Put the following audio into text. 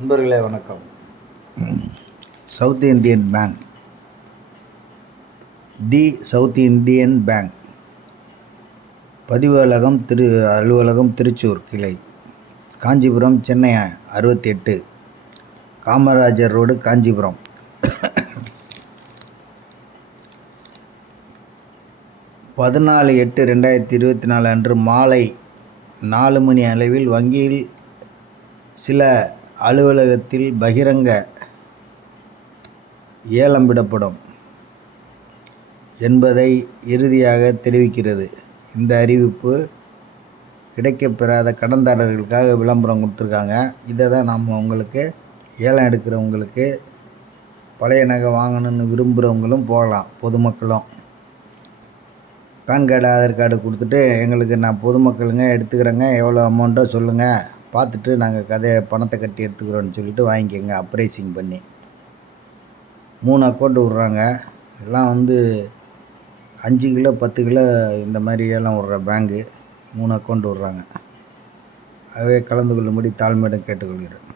நண்பர்களே வணக்கம். South Indian bank, தி south Indian bank பதிவு அலுவலகம் திருச்சூர் கிளை, காஞ்சிபுரம் சென்னை 68, காமராஜர் ரோடு காஞ்சிபுரம். 14/8/2024 அன்று மாலை 4 மணி அளவில் வங்கியில் சில அலுவலகத்தில் பகிரங்க ஏலம் விடப்படும் என்பதை இறுதியாக தெரிவிக்கிறது. இந்த அறிவிப்பு கிடைக்கப்பெறாத கடன்தாரர்களுக்காக விளம்பரம் கொடுத்துருக்காங்க. இதை தான் நாம் உங்களுக்கு ஏலம் எடுக்கிறவங்களுக்கு பழைய நகை வாங்கணும்னு விரும்புகிறவங்களும் போகலாம். பொதுமக்களும் பேன் கார்டு ஆதார் கார்டு கொடுத்துட்டு எங்களுக்கு நான் பொதுமக்களுங்க எடுத்துக்கிறேங்க, எவ்வளோ அமௌண்ட்டோ சொல்லுங்கள், பார்த்துட்டு நாங்கள் பணத்தை கட்டி எடுத்துக்கிறோன்னு சொல்லிவிட்டு வாங்கிக்கோங்க. அப்ரைசிங் பண்ணி 3 அக்கௌண்ட் விட்றாங்க. எல்லாம் 5 கிலோ 10 கிலோ இந்த மாதிரி எல்லாம் விட்ற பேங்கு 3 அக்கௌண்ட் விட்றாங்க. ஆகவே கலந்து கொள்ளும்படி தாழ்மையுடன் கேட்டுக்கொள்கிறேன்.